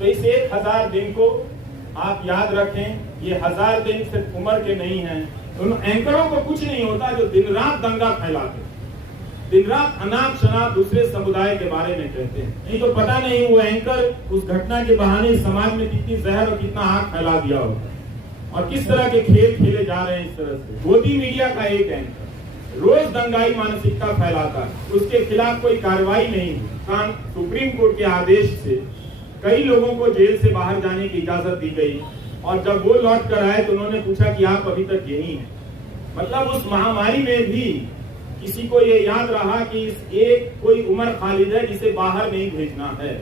तो इस 1000 दिन को आप याद रखें, ये 1000 दिन सिर्फ उम्र के नहीं हैं। उन एंकरों को कुछ नहीं होता जो दिन रात दंगा फैलाते, दिन रात अनाप शनाप दूसरे समुदाय के बारे में कहते हैं। नहीं तो पता नहीं वो एंकर उस घटना के बहाने समाज में कितनी जहर और कितना आग फैला दिया होगा और किस तरह के खेल खेले जा रहे हैं। इस तरह से गोदी मीडिया का एक एंकर रोज दंगाई मानसिकता फैलाता है, उसके खिलाफ कोई कार्रवाई नहीं हुई। सुप्रीम कोर्ट के आदेश से कई लोगों को जेल से बाहर जाने की इजाजत दी गई और जब वो लौट कर आए तो उन्होंने पूछा कि आप अभी तक यहीं हैं। मतलब उस महामारी में भी किसी को ये याद रहा कि इस एक कोई उमर खालिद है जिसे बाहर नहीं भेजना है।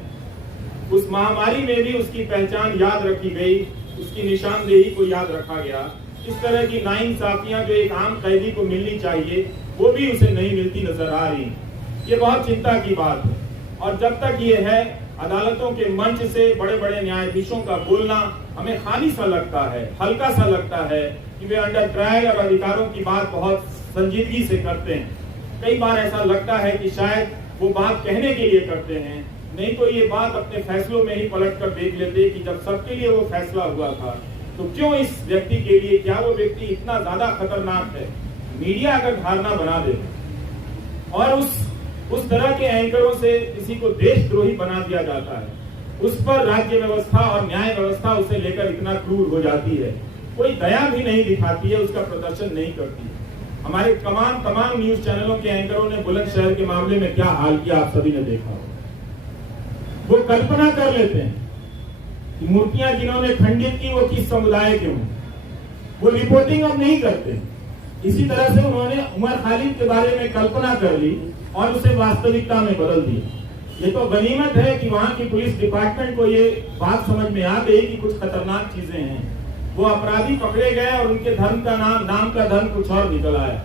उस महामारी में भी उसकी पहचान याद रखी गई, उसकी निशानदेही को याद रखा गया। इस तरह की नाइंसाफियां जो एक आम कैदी को मिलनी चाहिए वो भी उसे नहीं मिलती नजर आ रही। ये बहुत चिंता की बात है और जब तक ये है अदालतों के मंच से बड़े बड़े न्यायाधीशों का बोलना हमें खाली सा लगता है, हल्का सा लगता है कि वे अंडर ट्रायल और अधिकारों की बात बहुत संजीदगी से करते हैं। कई बार ऐसा लगता है कि शायद वो बात कहने के लिए करते हैं, नहीं तो ये बात अपने फैसलों में ही पलट कर देख लेते कि जब सबके लिए वो फैसला हुआ था तो क्यों इस व्यक्ति के लिए, क्या वो व्यक्ति इतना ज्यादा खतरनाक है। मीडिया अगर धारणा बना दे और उस तरह के एंकरों से किसी को देशद्रोही बना दिया जाता है, उस पर राज्य व्यवस्था और न्याय व्यवस्था उसे लेकर इतना क्रूर हो जाती है, कोई दया भी नहीं दिखाती है, उसका प्रदर्शन नहीं करती है। हमारे तमाम न्यूज चैनलों के एंकरों ने बुलंदशहर के मामले में क्या हाल किया आप सभी ने देखा। वो कल्पना कर लेते हैं कि मूर्तियां जिन्होंने खंडित की वो किस समुदाय के हों, वो रिपोर्टिंग अब नहीं करते। इसी तरह से उन्होंने उमर खालिद के बारे में कल्पना कर ली और उसे वास्तविकता में बदल दिया। ये तो गनीमत है कि वहां की पुलिस डिपार्टमेंट को ये बात समझ में आ गई कि कुछ खतरनाक चीजें हैं। वो अपराधी पकड़े गए और उनके धर्म का नाम का धर्म कुछ और निकल आया।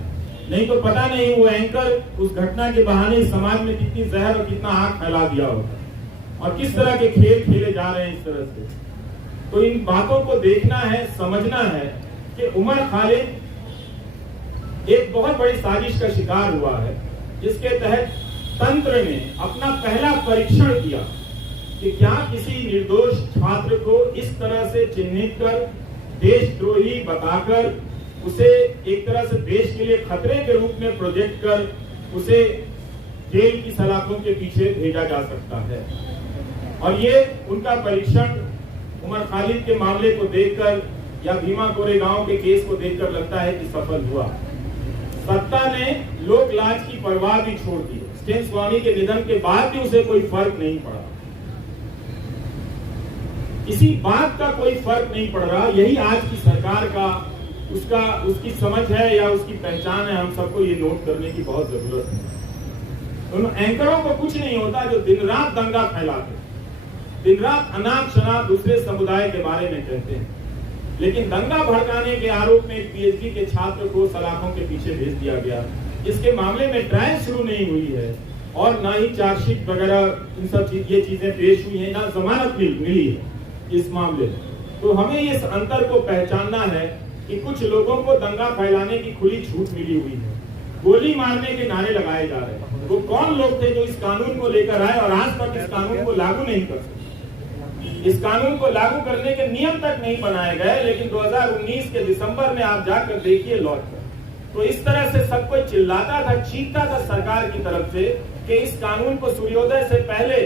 नहीं तो पता नहीं वो एंकर उस घटना के बहाने समाज में कितनी जहर और कितना आग फैला दिया होगा और किस तरह के खेल खेले जा रहे हैं इस तरह से। तो इन बातों को देखना है, समझना है कि उमर खालिद एक बहुत बड़ी साजिश का शिकार हुआ है, जिसके तहत तंत्र ने अपना पहला परीक्षण किया कि क्या किसी निर्दोष छात्र को इस तरह से चिन्हित कर, देशद्रोही बताकर, उसे एक तरह से देश के लिए खतरे के रूप में प्रोजेक्ट कर उसे जेल की सलाखों के पीछे भेजा जा सकता है। और ये उनका परीक्षण उमर खालिद के मामले को देखकर या भीमा कोरेगांव के केस को देखकर लगता है कि सफल हुआ। सत्ता ने लोक लाज की परवाह भी छोड़ दी। स्टेन स्वामी के निधन के बाद भी उसे कोई फर्क नहीं पड़ा, किसी बात का कोई फर्क नहीं पड़ रहा। यही आज की सरकार का उसकी समझ है या उसकी पहचान है। हम सबको ये नोट करने की बहुत जरूरत है। उन एंकरों को कुछ नहीं होता जो दिन रात दंगा फैलाते, दिन रात अनाप शनाप दूसरे समुदाय के बारे में कहते हैं। लेकिन दंगा भड़काने के आरोप में एक पीएचडी के छात्र को सलाखों के पीछे भेज दिया गया, जिसके मामले में ट्रायल शुरू नहीं हुई है और ना ही चार्जशीट वगैरह इन सब ये चीजें पेश हुई है, ना जमानत मिली है इस मामले में। तो हमें इस अंतर को पहचानना है कि कुछ लोगों को दंगा फैलाने की खुली छूट मिली हुई है, गोली मारने के नारे लगाए जा रहे हैं। वो कौन लोग थे जो इस कानून को लेकर आए और आज तक इस कानून को लागू नहीं कर सके। इस कानून को लागू करने के नियम तक नहीं बनाए गए, लेकिन 2019 के दिसंबर में आप जाकर देखिए लौट कर, तो इस तरह से सब कोई चिल्लाता था, चीखता था सरकार की तरफ से कि इस कानून को सूर्योदय से पहले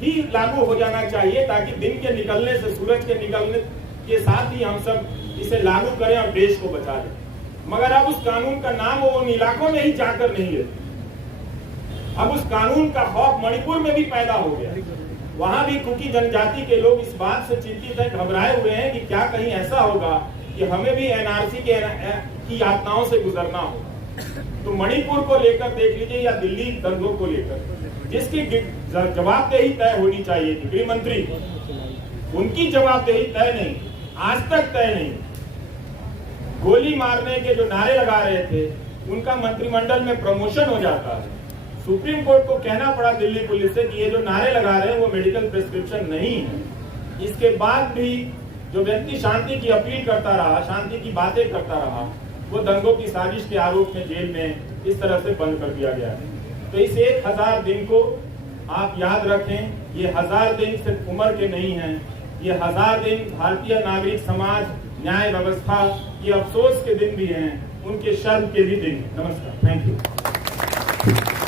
ही लागू हो जाना चाहिए, ताकि दिन के निकलने से, सूरज के निकलने के साथ ही हम सब इसे लागू करें और देश को बचा लें। मगर अब उस कानून का नाम वो उन इलाकों में ही जाकर नहीं लेते। अब उस कानून का खौफ मणिपुर में भी पैदा हो गया। वहां भी कुकी जनजाति के लोग इस बात से चिंतित हैं, घबराए हुए हैं कि क्या कहीं ऐसा होगा कि हमें भी एनआरसी की यातनाओं से गुजरना होगा। तो मणिपुर को लेकर देख लीजिए या दिल्ली दंगों को लेकर, जिसकी जवाबदेही तय होनी चाहिए थी गृह मंत्री, उनकी जवाबदेही तय नहीं, आज तक तय नहीं। गोली मारने के जो नारे लगा रहे थे उनका मंत्रिमंडल में प्रमोशन हो जाता है। सुप्रीम कोर्ट को कहना पड़ा दिल्ली पुलिस से कि ये जो नारे लगा रहे हैं वो मेडिकल प्रिस्क्रिप्शन नहीं है। इसके बाद भी जो व्यक्ति शांति की अपील करता रहा, शांति की बातें करता रहा, वो दंगों की साजिश के आरोप में जेल में इस तरह से बंद कर दिया गया है। तो इस 1000 दिन को आप याद रखें, ये 1000 दिन सिर्फ उम्र के नहीं हैं, ये 1000 दिन भारतीय नागरिक समाज, न्याय व्यवस्था ये अफसोस के दिन भी हैं, उनके शर्म के भी दिन। नमस्कार, थैंक यू।